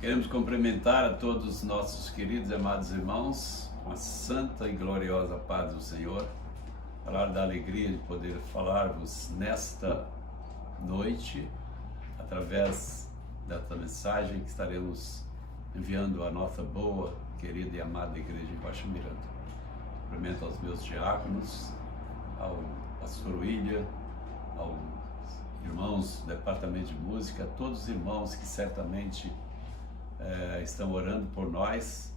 Queremos cumprimentar a todos os nossos queridos e amados irmãos com a santa e gloriosa paz do Senhor. Falar da alegria de poder falar-vos nesta noite, através desta mensagem que estaremos enviando à nossa boa, querida e amada igreja em Rocha Miranda. Cumprimento aos meus diáconos, ao pastor William, aos irmãos do departamento de música, a todos os irmãos que certamente estão orando por nós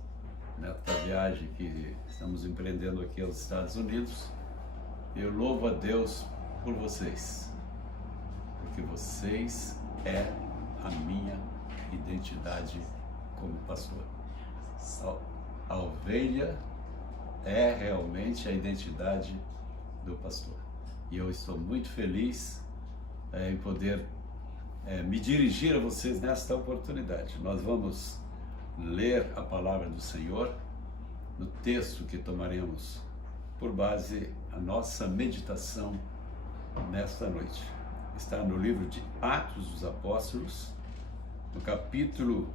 nesta viagem que estamos empreendendo aqui aos Estados Unidos. Eu louvo a Deus por vocês, porque vocês é a minha identidade como pastor. A ovelha é realmente a identidade do pastor. E eu estou muito feliz em poder me dirigir a vocês nesta oportunidade. Nós vamos ler a palavra do Senhor no texto que tomaremos por base a nossa meditação nesta noite. Está no livro de Atos dos Apóstolos, no capítulo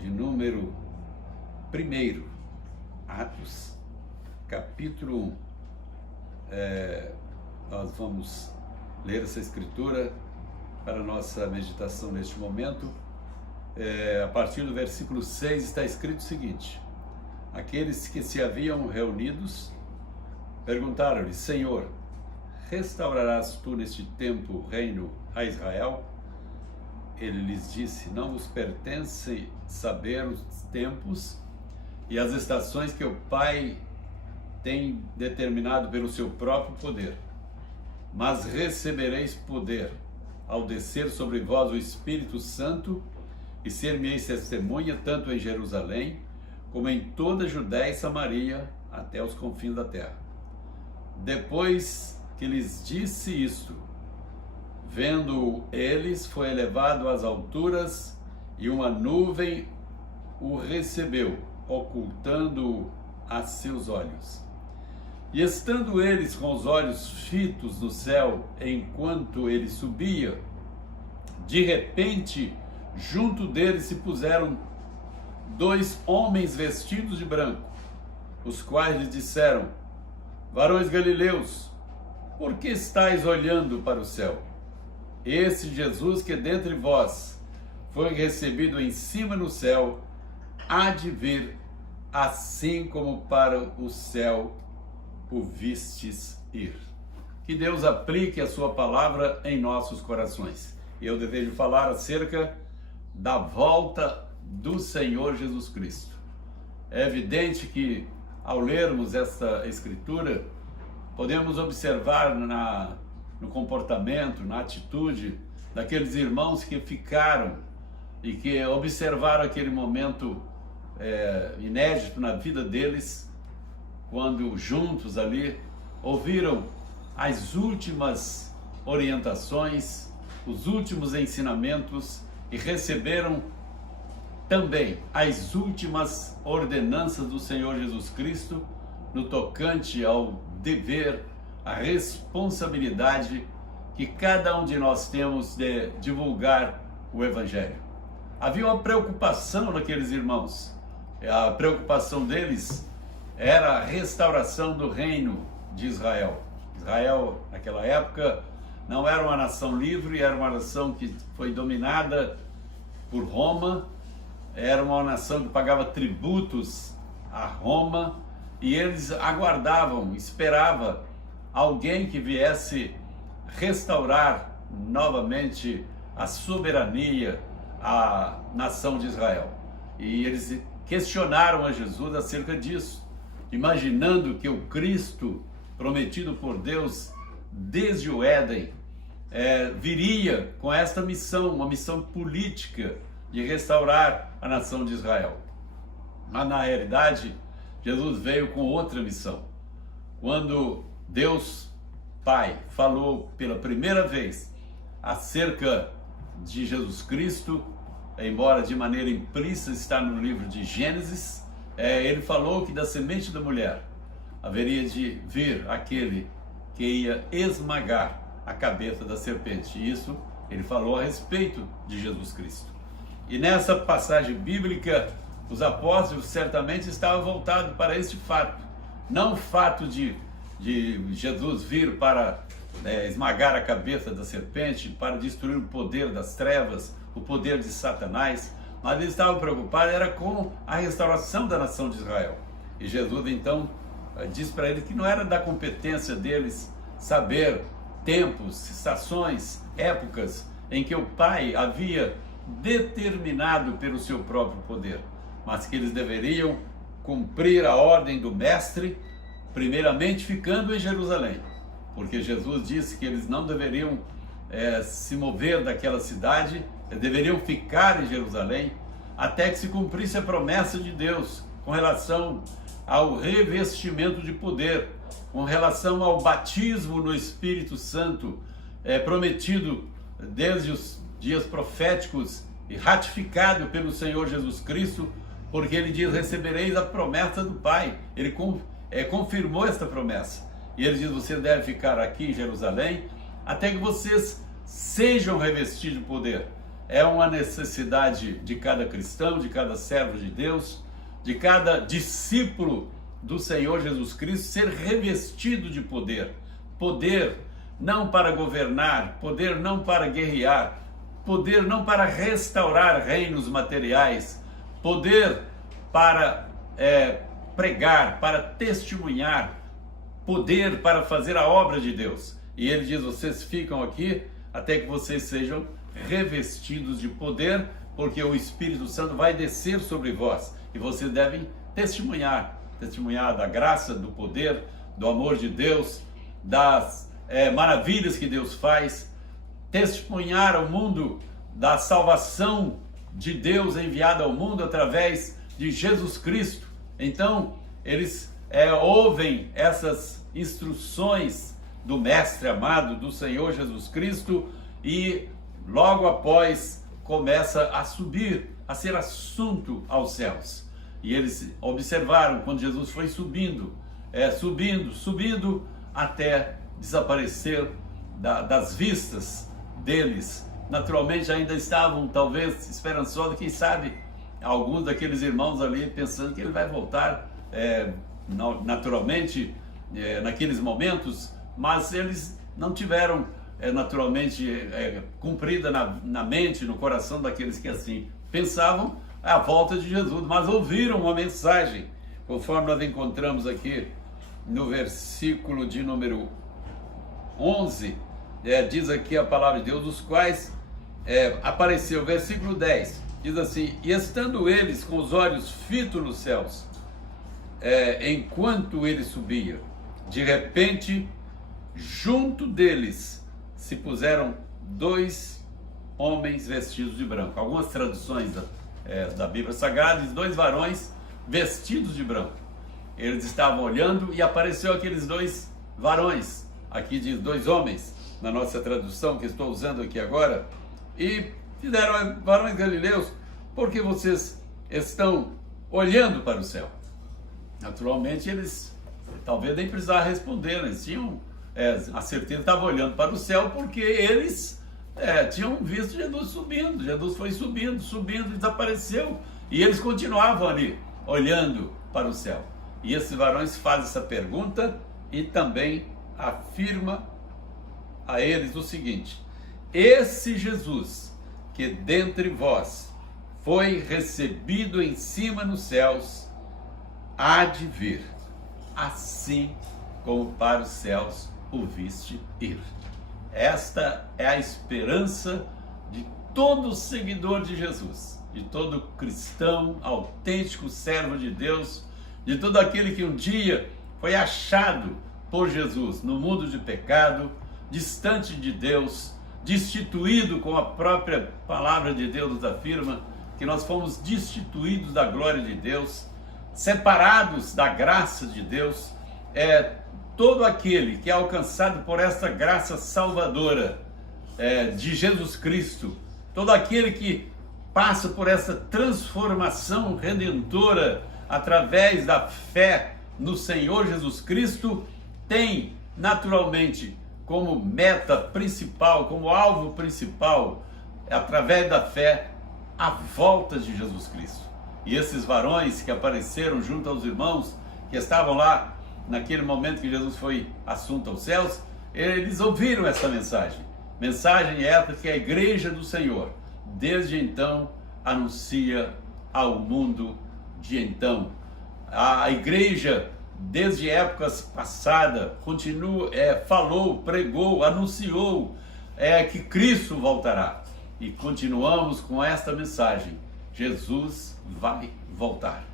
de número 1. Atos, capítulo 1. Nós vamos ler essa escritura para a nossa meditação neste momento. A partir do versículo 6 está escrito o seguinte: aqueles que se haviam reunidos perguntaram-lhe: Senhor, restaurarás tu neste tempo o reino a Israel? Ele lhes disse: não vos pertence saber os tempos e as estações que o Pai tem determinado pelo seu próprio poder, mas recebereis poder ao descer sobre vós o Espírito Santo, e ser-me-eis testemunha tanto em Jerusalém, como em toda a Judéia e Samaria, até os confins da terra. Depois que lhes disse isto, vendo eles, foi elevado às alturas, e uma nuvem o recebeu, ocultando-o a seus olhos. E estando eles com os olhos fitos no céu, enquanto ele subia, de repente, junto deles se puseram 2 homens vestidos de branco, os quais lhes disseram: varões galileus, por que estáis olhando para o céu? Esse Jesus que dentre vós foi recebido em cima no céu, há de vir, assim como para o céu o vistes ir. Que Deus aplique a sua palavra em nossos corações. Eu desejo falar acerca da volta do Senhor Jesus Cristo. É evidente que ao lermos esta escritura, podemos observar no comportamento, na atitude daqueles irmãos que ficaram e que observaram aquele momento inédito na vida deles, quando juntos ali ouviram as últimas orientações, os últimos ensinamentos e receberam também as últimas ordenanças do Senhor Jesus Cristo no tocante ao dever, a responsabilidade que cada um de nós temos de divulgar o Evangelho. Havia uma preocupação naqueles irmãos. A preocupação deles era a restauração do reino de Israel. Israel, naquela época, não era uma nação livre, era uma nação que foi dominada por Roma, era uma nação que pagava tributos a Roma, e eles aguardavam, esperavam alguém que viesse restaurar novamente a soberania, a nação de Israel. E eles questionaram a Jesus acerca disso, imaginando que o Cristo prometido por Deus desde o Éden viria com esta missão, uma missão política de restaurar a nação de Israel. Mas na realidade, Jesus veio com outra missão. Quando Deus Pai falou pela primeira vez acerca de Jesus Cristo, embora de maneira implícita está no livro de Gênesis, ele falou que da semente da mulher haveria de vir aquele que ia esmagar a cabeça da serpente. E isso ele falou a respeito de Jesus Cristo. E nessa passagem bíblica, os apóstolos certamente estavam voltados para este fato. Não o fato de Jesus vir para esmagar a cabeça da serpente, para destruir o poder das trevas, o poder de Satanás, mas eles estavam preocupados era com a restauração da nação de Israel. E Jesus então diz para eles que não era da competência deles saber tempos, estações, épocas em que o Pai havia determinado pelo seu próprio poder, mas que eles deveriam cumprir a ordem do Mestre, primeiramente ficando em Jerusalém, porque Jesus disse que eles não deveriam se mover daquela cidade, eles deveriam ficar em Jerusalém, até que se cumprisse a promessa de Deus com relação ao revestimento de poder, com relação ao batismo no Espírito Santo, prometido desde os dias proféticos e ratificado pelo Senhor Jesus Cristo, porque ele diz: recebereis a promessa do Pai. Ele confirmou esta promessa. E ele diz: você deve ficar aqui em Jerusalém até que vocês sejam revestidos de poder. É uma necessidade de cada cristão, de cada servo de Deus, de cada discípulo do Senhor Jesus Cristo ser revestido de poder. Poder não para governar, poder não para guerrear, poder não para restaurar reinos materiais, poder para pregar, para testemunhar, poder para fazer a obra de Deus. E ele diz: vocês ficam aqui até que vocês sejam revestidos de poder, porque o Espírito Santo vai descer sobre vós e vocês devem testemunhar da graça, do poder, do amor de Deus, das maravilhas que Deus faz, testemunhar ao mundo da salvação de Deus enviada ao mundo através de Jesus Cristo. Então eles ouvem essas instruções do Mestre amado, do Senhor Jesus Cristo, e logo após começa a subir, a ser assunto aos céus. E eles observaram quando Jesus foi subindo, subindo até desaparecer das vistas deles. Naturalmente ainda estavam talvez esperançosos, quem sabe alguns daqueles irmãos ali pensando que ele vai voltar naturalmente naqueles momentos, mas eles não tiveram naturalmente cumprida na mente, no coração daqueles que assim pensavam a volta de Jesus, mas ouviram uma mensagem, conforme nós encontramos aqui no versículo de número 11, diz aqui a palavra de Deus, os quais apareceu, versículo 10, diz assim: e estando eles com os olhos fitos nos céus, enquanto ele subia, de repente, junto deles se puseram dois homens vestidos de branco. Algumas traduções da Bíblia Sagrada diz dois varões vestidos de branco. Eles estavam olhando e apareceu aqueles dois varões. Aqui diz dois homens, na nossa tradução que estou usando aqui agora, e fizeram: varões galileus, por que vocês estão olhando para o céu? Naturalmente eles talvez nem precisavam responder, eles tinham a certeza, estavam olhando para o céu porque eles tinham visto Jesus subindo. Jesus foi subindo, desapareceu, e eles continuavam ali olhando para o céu. E esses varões fazem essa pergunta e também afirma a eles o seguinte: esse Jesus que dentre vós foi recebido em cima nos céus, há de vir, assim como para os céus o viste ir. Esta é a esperança de todo seguidor de Jesus, de todo cristão, autêntico servo de Deus, de todo aquele que um dia foi achado por Jesus no mundo de pecado, distante de Deus, destituído, como a própria palavra de Deus nos afirma, que nós fomos destituídos da glória de Deus, separados da graça de Deus. Todo aquele que é alcançado por essa graça salvadora de Jesus Cristo, todo aquele que passa por essa transformação redentora através da fé no Senhor Jesus Cristo, tem naturalmente como meta principal, como alvo principal, através da fé, a volta de Jesus Cristo. E esses varões que apareceram junto aos irmãos que estavam lá naquele momento que Jesus foi assunto aos céus, eles ouviram essa mensagem. Mensagem essa que a igreja do Senhor, desde então, anuncia ao mundo de então. A igreja, desde épocas passadas, falou, pregou, anunciou que Cristo voltará. E continuamos com esta mensagem: Jesus vai voltar.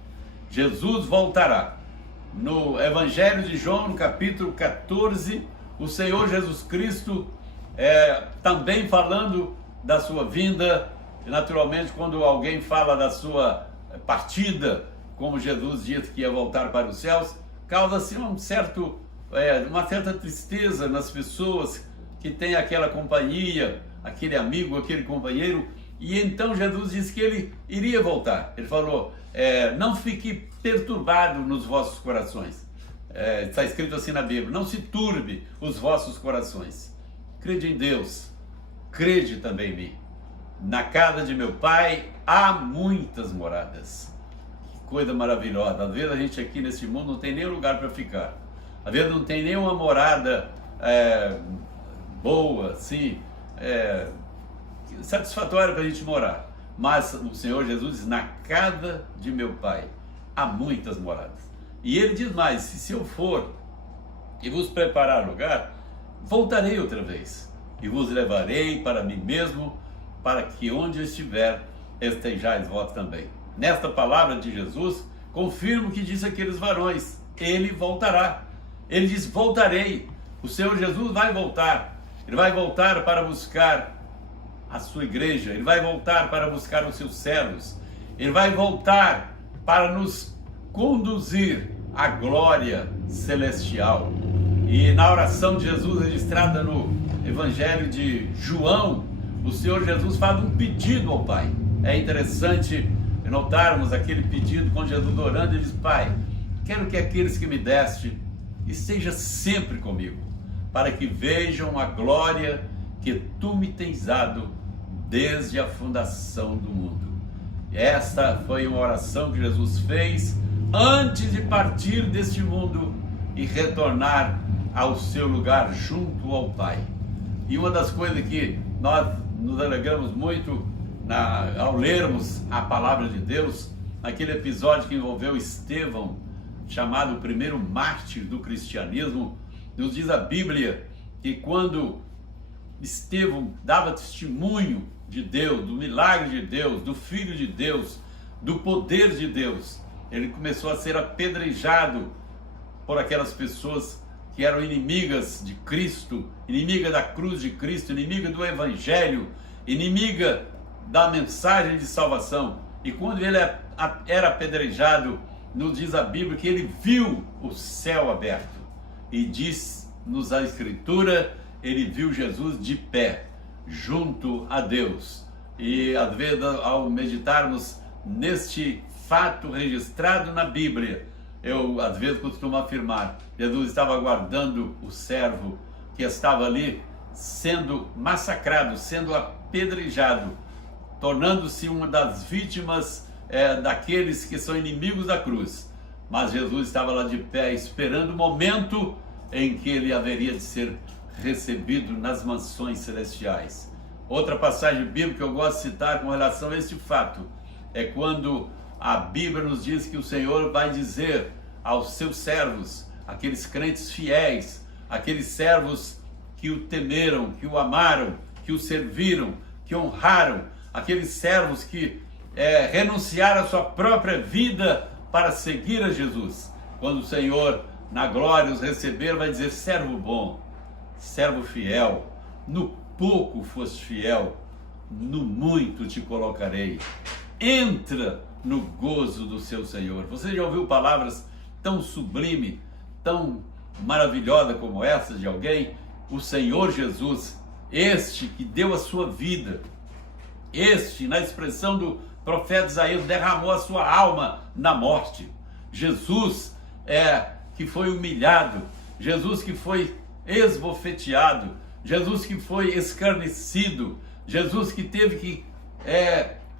Jesus voltará. No Evangelho de João, no capítulo 14, o Senhor Jesus Cristo também falando da sua vinda. Naturalmente, quando alguém fala da sua partida, como Jesus disse que ia voltar para os céus, causa-se uma certa tristeza nas pessoas que têm aquela companhia, aquele amigo, aquele companheiro. E então Jesus disse que ele iria voltar. Ele falou: não fique perturbado nos vossos corações. Está escrito assim na Bíblia: não se turbe os vossos corações. Crede em Deus, crede também em mim. Na casa de meu Pai há muitas moradas. Que coisa maravilhosa. Às vezes a gente aqui nesse mundo não tem nem lugar para ficar. Às vezes não tem nenhuma morada boa, assim, satisfatória para a gente morar. Mas o Senhor Jesus diz: na casa de meu Pai há muitas moradas. E ele diz mais: se eu for e vos preparar lugar, voltarei outra vez e vos levarei para mim mesmo, para que onde eu estiver, estejais vós também. Nesta palavra de Jesus, confirmo o que disse aqueles varões: ele voltará. Ele diz: voltarei. O Senhor Jesus vai voltar. Ele vai voltar para buscar a sua igreja. Ele vai voltar para buscar os seus servos. Ele vai voltar para nos conduzir à glória celestial. E na oração de Jesus, registrada no Evangelho de João, o Senhor Jesus faz um pedido ao Pai. É interessante notarmos aquele pedido com Jesus orando. Ele diz: Pai, quero que aqueles que me deste estejam sempre comigo, para que vejam a glória que tu me tens dado desde a fundação do mundo. E esta foi uma oração que Jesus fez antes de partir deste mundo e retornar ao seu lugar junto ao Pai. E uma das coisas que nós nos alegramos muito ao lermos a palavra de Deus, naquele episódio que envolveu Estevão, chamado o primeiro mártir do cristianismo, nos diz a Bíblia que quando Estevão dava testemunho de Deus, do milagre de Deus, do Filho de Deus, do poder de Deus, ele começou a ser apedrejado por aquelas pessoas que eram inimigas de Cristo, inimiga da cruz de Cristo, inimiga do Evangelho, inimiga da mensagem de salvação. E quando ele era apedrejado, nos diz a Bíblia que ele viu o céu aberto. E diz-nos a Escritura, ele viu Jesus de pé, junto a Deus. E às vezes, ao meditarmos neste fato registrado na Bíblia, eu às vezes costumo afirmar: Jesus estava aguardando o servo que estava ali sendo massacrado, sendo apedrejado, tornando-se uma das vítimas daqueles que são inimigos da cruz. Mas Jesus estava lá de pé, esperando o momento em que ele haveria de ser recebido nas mansões celestiais. Outra passagem bíblica que eu gosto de citar com relação a este fato é quando a Bíblia nos diz que o Senhor vai dizer aos seus servos, aqueles crentes fiéis, aqueles servos que o temeram, que o amaram, que o serviram, que honraram, aqueles servos que renunciaram à sua própria vida para seguir a Jesus. Quando o Senhor na glória os receber, vai dizer: servo bom, servo fiel, no pouco foste fiel, no muito te colocarei. Entra no gozo do seu Senhor. Você já ouviu palavras tão sublime, tão maravilhosa como essa de alguém? O Senhor Jesus, este que deu a sua vida, este, na expressão do profeta Isaías, derramou a sua alma na morte. Jesus que foi humilhado, Jesus que foi esbofeteado, Jesus que foi escarnecido, Jesus que teve que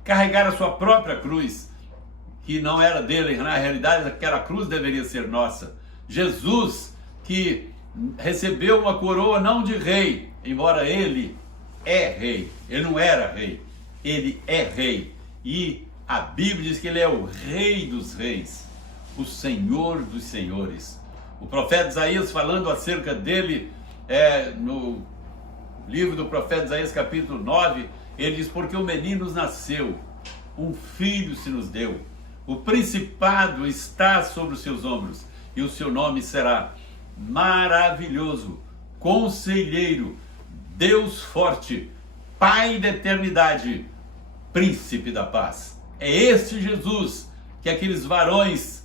carregar a sua própria cruz, que não era dele, na realidade aquela cruz deveria ser nossa. Jesus, que recebeu uma coroa não de rei, embora ele é rei, ele não era rei, ele é rei, e a Bíblia diz que ele é o Rei dos Reis, o Senhor dos Senhores. O profeta Isaías, falando acerca dele, no livro do profeta Isaías, capítulo 9, ele diz: porque o menino nos nasceu, um filho se nos deu, o principado está sobre os seus ombros, e o seu nome será Maravilhoso, Conselheiro, Deus Forte, Pai da Eternidade, Príncipe da Paz. É este Jesus que aqueles varões,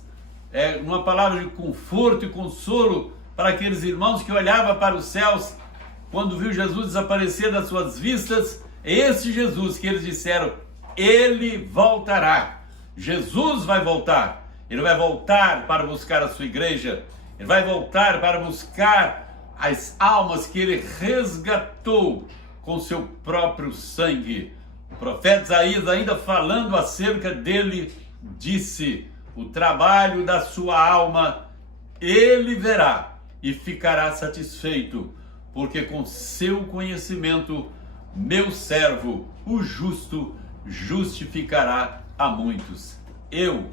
uma palavra de conforto e consolo para aqueles irmãos que olhavam para os céus, quando viu Jesus desaparecer das suas vistas, é esse Jesus que eles disseram: ele voltará. Jesus vai voltar. Ele vai voltar para buscar a sua igreja. Ele vai voltar para buscar as almas que ele resgatou com seu próprio sangue. O profeta Isaías, ainda falando acerca dele, disse: o trabalho da sua alma ele verá e ficará satisfeito, porque com seu conhecimento meu servo, o justo, justificará a muitos. Eu,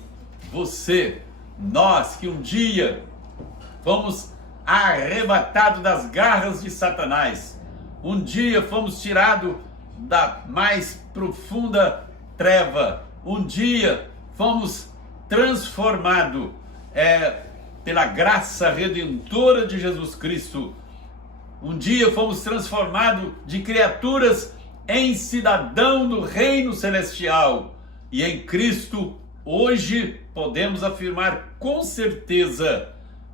você, nós que um dia fomos arrebatados das garras de Satanás, um dia fomos tirados da mais profunda treva, um dia fomos transformados pela graça redentora de Jesus Cristo. Um dia fomos transformados de criaturas em cidadão do reino celestial. E em Cristo, hoje, podemos afirmar com certeza,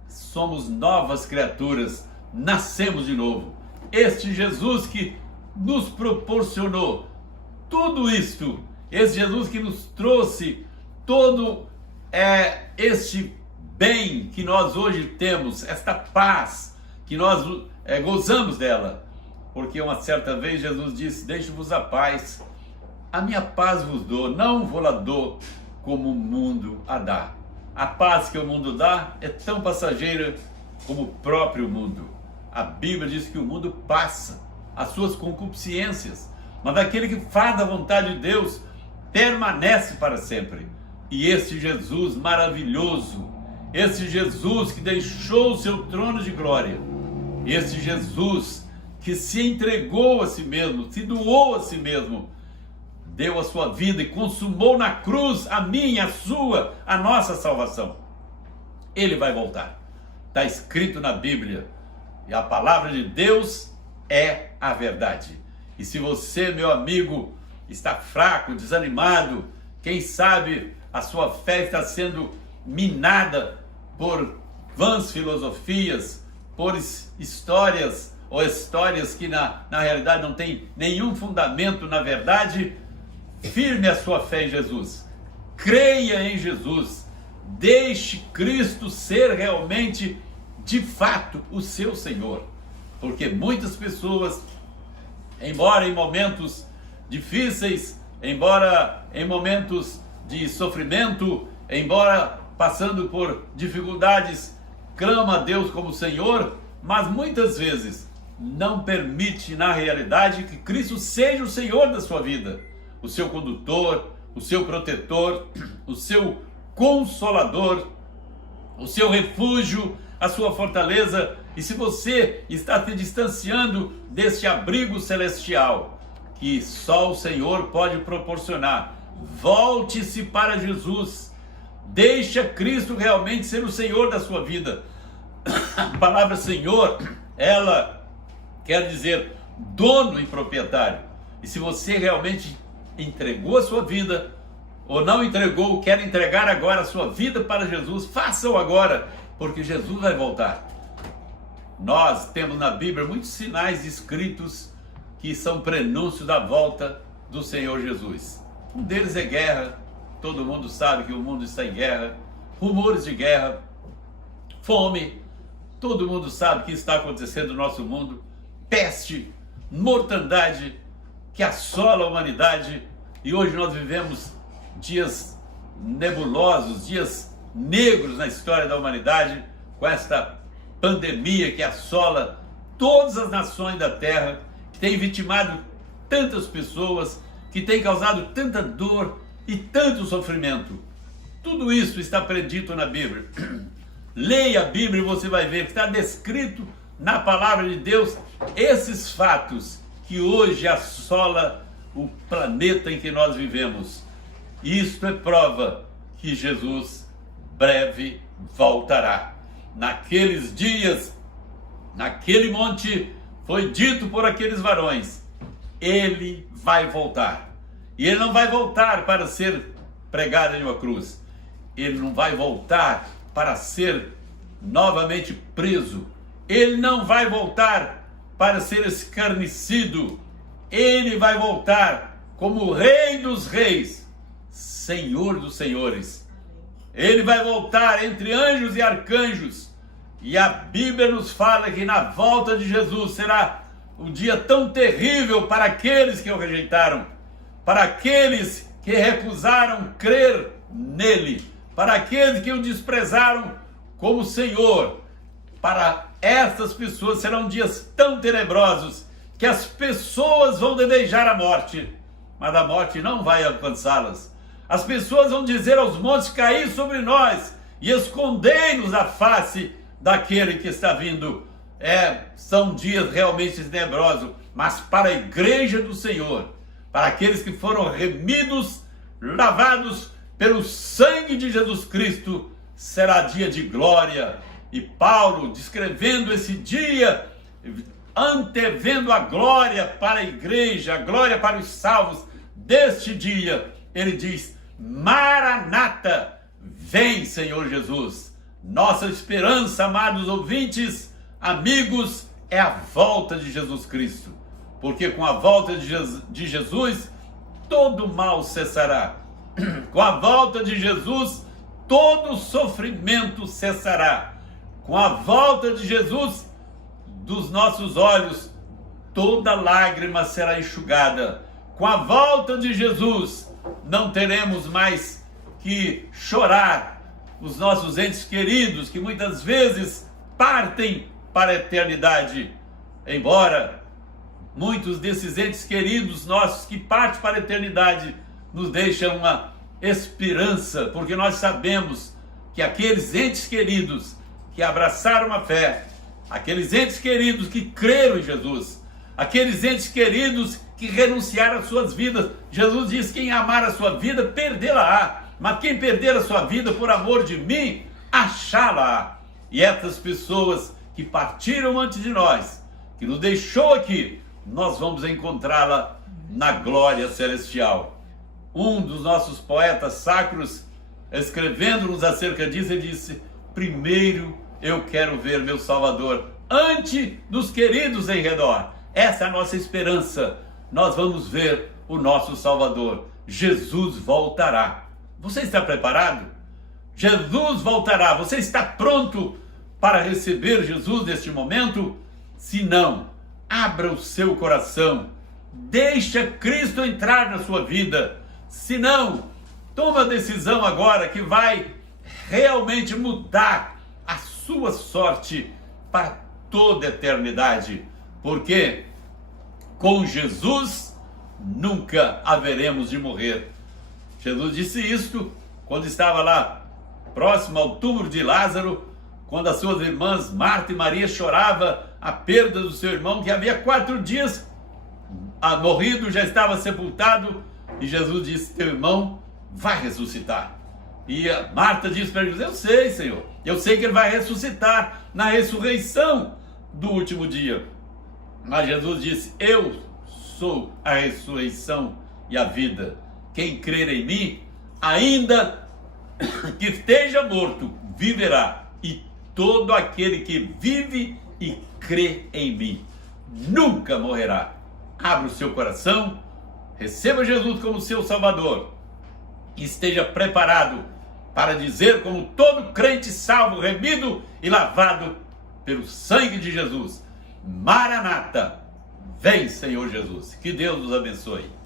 somos novas criaturas, nascemos de novo. Este Jesus que nos proporcionou tudo isto, esse Jesus que nos trouxe todo este bem que nós hoje temos, esta paz que nós gozamos dela, porque uma certa vez Jesus disse: deixo-vos a paz, a minha paz vos dou, não vou lá dou como o mundo a dá. A paz que o mundo dá é tão passageira como o próprio mundo. A Bíblia diz que o mundo passa, as suas concupiscências, mas aquele que faz a vontade de Deus permanece para sempre. E esse Jesus maravilhoso, esse Jesus que deixou o seu trono de glória, esse Jesus que se entregou a si mesmo, se doou a si mesmo, deu a sua vida e consumou na cruz a minha, a sua, a nossa salvação. Ele vai voltar. Está escrito na Bíblia. E a palavra de Deus é a verdade. E se você, meu amigo, está fraco, desanimado, quem sabe a sua fé está sendo minada por vãs filosofias, por histórias ou histórias que na realidade não tem nenhum fundamento na verdade, firme a sua fé em Jesus, creia em Jesus, deixe Cristo ser realmente, de fato, o seu Senhor, porque muitas pessoas, embora em momentos difíceis, embora em momentos de sofrimento, embora passando por dificuldades, clama a Deus como Senhor, mas muitas vezes não permite na realidade que Cristo seja o Senhor da sua vida, o seu condutor, o seu protetor, o seu consolador, o seu refúgio, a sua fortaleza. E se você está se distanciando deste abrigo celestial que só o Senhor pode proporcionar, volte-se para Jesus, deixa Cristo realmente ser o Senhor da sua vida. A palavra Senhor, ela quer dizer dono e proprietário. E se você realmente entregou a sua vida, ou não entregou, quer entregar agora a sua vida para Jesus, faça-o agora, porque Jesus vai voltar. Nós temos na Bíblia muitos sinais escritos que são prenúncios da volta do Senhor Jesus. Um deles é guerra, todo mundo sabe que o mundo está em guerra, rumores de guerra, fome, todo mundo sabe que está acontecendo no nosso mundo, peste, mortandade que assola a humanidade, E hoje nós vivemos dias nebulosos, dias negros na história da humanidade, com esta pandemia que assola todas as nações da terra, que tem vitimado tantas pessoas, que tem causado tanta dor e tanto sofrimento. Tudo isso está predito na Bíblia. Leia a Bíblia e você vai ver que está descrito na palavra de Deus esses fatos que hoje assola o planeta em que nós vivemos. Isto é prova que Jesus breve voltará. Naqueles dias, naquele monte, foi dito por aqueles varões, ele vai voltar. E ele não vai voltar para ser pregado em uma cruz. Ele não vai voltar para ser novamente preso. Ele não vai voltar para ser escarnecido. Ele vai voltar como Rei dos Reis, Senhor dos Senhores. Ele vai voltar entre anjos e arcanjos. E a Bíblia nos fala que na volta de Jesus será um dia tão terrível para aqueles que o rejeitaram, para aqueles que recusaram crer nele, para aqueles que o desprezaram como Senhor. Para essas pessoas serão dias tão tenebrosos que as pessoas vão desejar a morte, mas a morte não vai alcançá-las. As pessoas vão dizer aos montes: caí sobre nós e escondei-nos a face daquele que está vindo. São dias realmente tenebrosos, mas para a igreja do Senhor, para aqueles que foram remidos, lavados pelo sangue de Jesus Cristo, será dia de glória. E Paulo, descrevendo esse dia, antevendo a glória para a igreja, a glória para os salvos deste dia, ele diz: Maranata, vem, Senhor Jesus. Nossa esperança, amados ouvintes, amigos, é a volta de Jesus Cristo, porque com a volta de Jesus, todo mal cessará. Com a volta de Jesus, todo sofrimento cessará. Com a volta de Jesus, dos nossos olhos, toda lágrima será enxugada. Com a volta de Jesus, não teremos mais que chorar os nossos entes queridos, que muitas vezes partem para a eternidade. Embora muitos desses entes queridos nossos que partem para a eternidade nos deixam uma esperança, porque nós sabemos que aqueles entes queridos que abraçaram a fé, aqueles entes queridos que creram em Jesus, aqueles entes queridos que renunciaram às suas vidas, Jesus diz: quem amar a sua vida, perdê-la-á, mas quem perder a sua vida por amor de mim, achá-la-á. E essas pessoas que partiram antes de nós, que nos deixou aqui, nós vamos encontrá-la na glória celestial. Um dos nossos poetas sacros, escrevendo-nos acerca disso, ele disse: primeiro eu quero ver meu Salvador, antes dos queridos em redor. Essa é a nossa esperança. Nós vamos ver o nosso Salvador. Jesus voltará. Você está preparado? Jesus voltará. Você está pronto para receber Jesus neste momento? Se não, abra o seu coração. Deixa Cristo entrar na sua vida. Se não, toma a decisão agora que vai realmente mudar a sua sorte para toda a eternidade. Porque com Jesus nunca haveremos de morrer. Jesus disse isto quando estava lá próximo ao túmulo de Lázaro, quando as suas irmãs Marta e Maria choravam a perda do seu irmão, que havia 4 dias morrido, já estava sepultado, e Jesus disse: teu irmão vai ressuscitar. E a Marta disse para Jesus: eu sei, Senhor, eu sei que ele vai ressuscitar na ressurreição do último dia. Mas Jesus disse: eu sou a ressurreição e a vida. Quem crer em mim, ainda que esteja morto, viverá. E todo aquele que vive e crê em mim nunca morrerá. Abra o seu coração, receba Jesus como seu Salvador e esteja preparado para dizer, como todo crente salvo, remido e lavado pelo sangue de Jesus: Maranata, vem, Senhor Jesus. Que Deus nos abençoe.